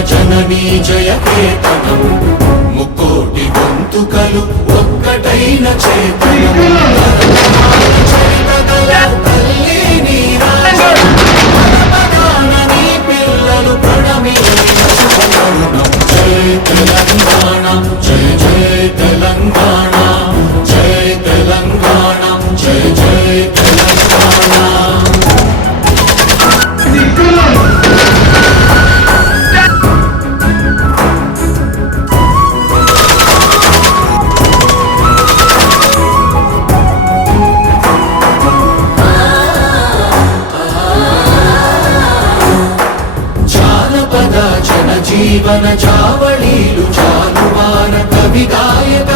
జననీ జయకేతనం. ముక్కోటి గొంతుకలు ఒక్కటైన చేతనం. జీవన చావళీలు చాలువాన కవి గాయక